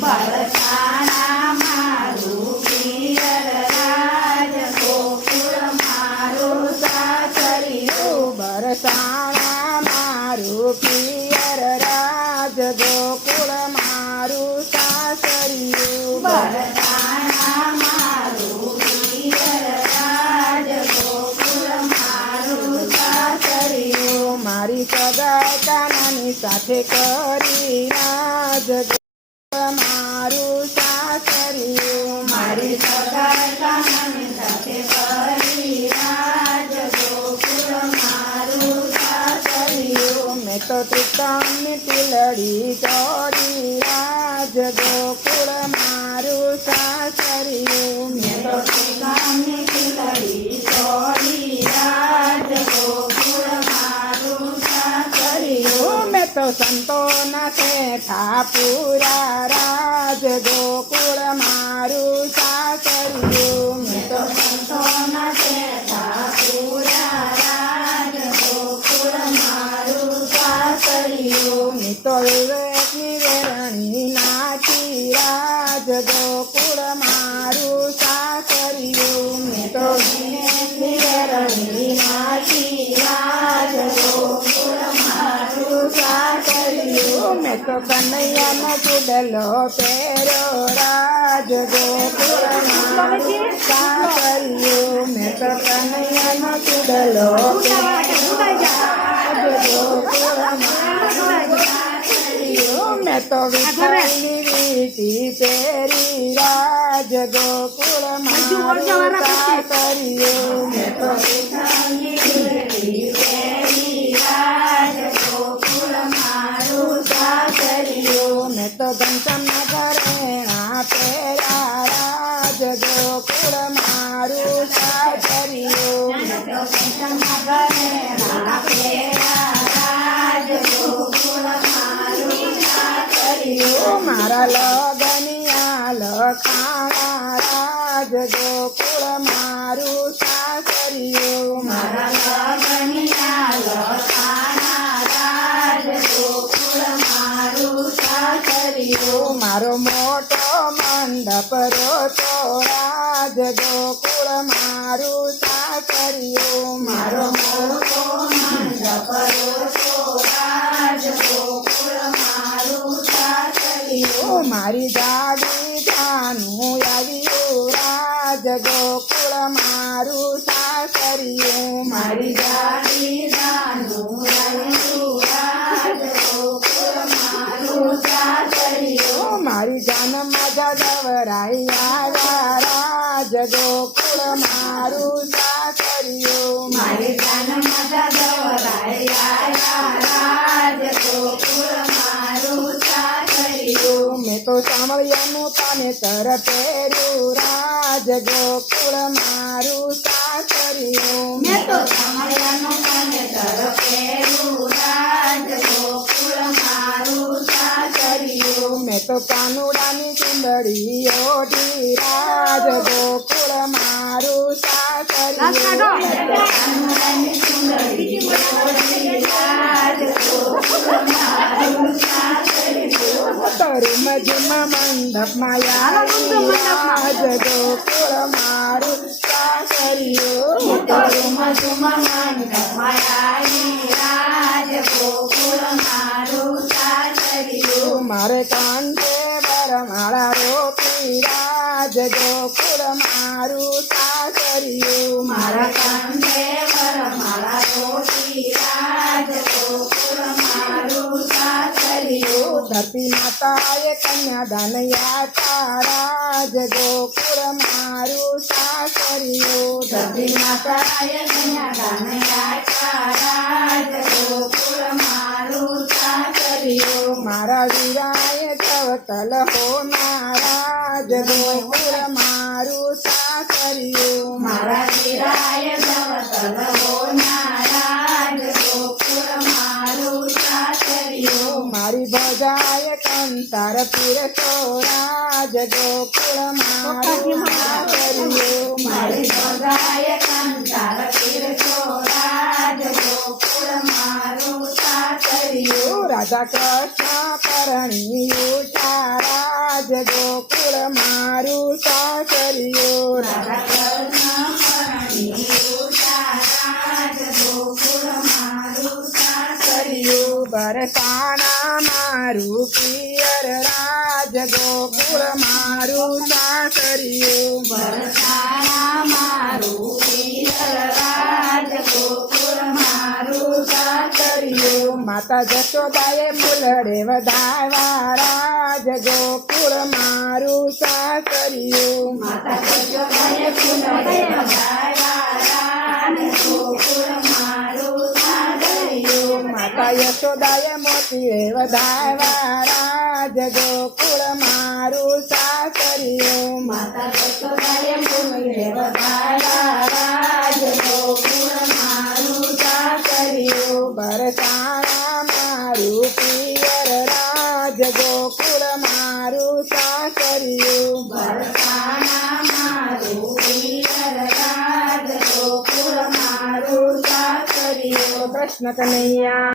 બરસાણા મારું પિયર રાજ ગોકુળ મારું સાસરિયું બરસાણા મારું પિયર રાજ ગોકુળ મારું સાસરિયું બરસાણા મારું પિયર રાજ ગોકુળ મારું સાસરિયું મારી સગાઈ કાનાની સાથે કરી રાજ મારું સાસરિયું મારી સગાઈ કાનાની સાથે કરી રાજ ગોકુળ મારું સાસરિયું મેં તો ત્રિકમની તિલડી ચોરી રાજ ગોકુળ મારું સાસરિયું મેં તો ત્રિકમની તિલડી ચોરી રાજ ગોકુળ મારું સાસરિયું મેં તો સંતોના શેઠા પૂરા રાજ ગોકુળ મારું સાસરિયું મેં તો સંતોના શેઠા પૂરા રાજ ગોકુળ મારું સાસરિયું મેં તો વિવેકની વેરણી નાચી રાજ ગોકુળ મારું સાસરિયું મેં તો વિવેકની વેરણી નાચી રાજ ગોકુળ મારું સાસરિયું મેં તો કનૈયાનો ચૂડલો પહેર્યો રાજ ગોકુળ મારું સાસરિયું મેં તો કનૈયાનો ચૂડલો પહેર્યો રાજ ગોકુળ મારું સાસરિયું મેં તો વિઠ્ઠલની વીંટી પહેરી રાજ ગોકુળ મારું સાસરિયું મેં તો વિઠ્ઠલની વીંટી પહેરી રાજ ગોકુળ મારું સાસરિયું મેં તો ઘનશ્યામના ઘરેણા પહેર્યા રાજ ગોકુળ મારું સાસરિયું મેં તો ઘનશ્યામના ઘરેણા પહેર્યા રાજ ગોકુળ મારું સાસરિયું મારા લગનિયા લખાણા રાજ ગોકુળ મારું સાસરિયું મારા લગનિયા લખાણા રાજ ગોકુળ મારું સાસરિયું મારો મોટો મંડપ રોતો રાજ ગોકુળ મારું સાસરિયું મારો મોટો મંડપ રોતો રાજ ગોકુળ મારું સાસરિયું મારી જાડી જાનું આવ્યું રાજ ગોકુળ મારું સાસરિયું મારી જાડી જાનું આવ્યું રાજ ગોકુળ મારું સાસરિયું મારી જાન મજા ગવરાઈ આવ્યા રાજ ગોકુળ મારું સાસરિયું મારી જાન મજા ગવરાઈ આવ્યા રાજ ગોકુળ મારું સાસરિયું મેં તો સાંભળ્યાનું પાનેતર પહેર્યું રાજ ગોકુળ મારું સાસરિયું મેં તો સાંભળ્યાનું પાનેતર પહેર્યું રાજ ગોકુળ મારું સાસરિયું મેં તો કાનુડાની ચુંદડી ઓઢી રાજ ગોકુળ મારું સાસરિયું કાનુડાની ચુંદડી ઓઢી રાજ ગોકુળ મારું સાસરિયું તરુમ ઝુમ મંડપમાં આવી રાજ ગોકુળ મારું સાસરિયું તરુમ ઝુમ મંડપમાં આવી રાજ ગોકુળ મારું સાસરિયું મારે કાંઠે વરમાળા રોપી રાજ ગોકુળ મારું સાસરિયું મારા કાંઠે વરમાળા રોપી રાજ ગોકુળ મારું સાસરિયું ધરતી માતાએ કન્યાદાન યાચા રાજ ગોકુળ મારું સાસરિયું ધરતી માતાએ કન્યાદાન યાચા રાજ ગોકુળ મારું સાસરિયું મારા વીરાએ તવતલ હોના રાજ ગોકુળ મારું સાસરિયું મારા વીરાય જવતલ હોના રાજ ગોકુળ મારું સાસરિયું મારી ભજાએ કંતાર પીરસો રાજ ગોકુળ મારું સાસરિયું મારી ભગાય કંતાર પીરસો રાજ ગોકુળ મારું સાસરિયું રાજા કૃષ્ણ પરણિયું રાજ રાજ ગોકુળ મારું સાસરિયું રાધા કૃષ્ણ પરણિયું રાજ ગોકુળ મારું સાસરિયું બરસાણા મારું પિયર રાજ ગોકુળ મારું સાસરિયું બરસાણા મારું પિયર રાજ ગોકુળ મારું સાસરિયું માતા જશોદાએ ફૂલડે વધાવ્યા રાજ ગોકુળ મારું સાસરિયું માતા જશોદાએ ફૂલડે વધાવ્યા રાજ ગોકુળ મારું સાસરિયું માતા યશોદાએ મોતીએ વધાવ્યા રાજ ગોકુળ મારું સાસરિયું માતા જશોદાએ ફૂલડે વધાવ્યા રાજ ગોકુળ મારું સાસરિયું બરસાણા મારું પિયર રાજ ગોકુળ મારું સાસરિયું બરસાણા મારું પિયર રાજ ગોકુળ મારું સાસરિયું કૃષ્ણ કનૈયા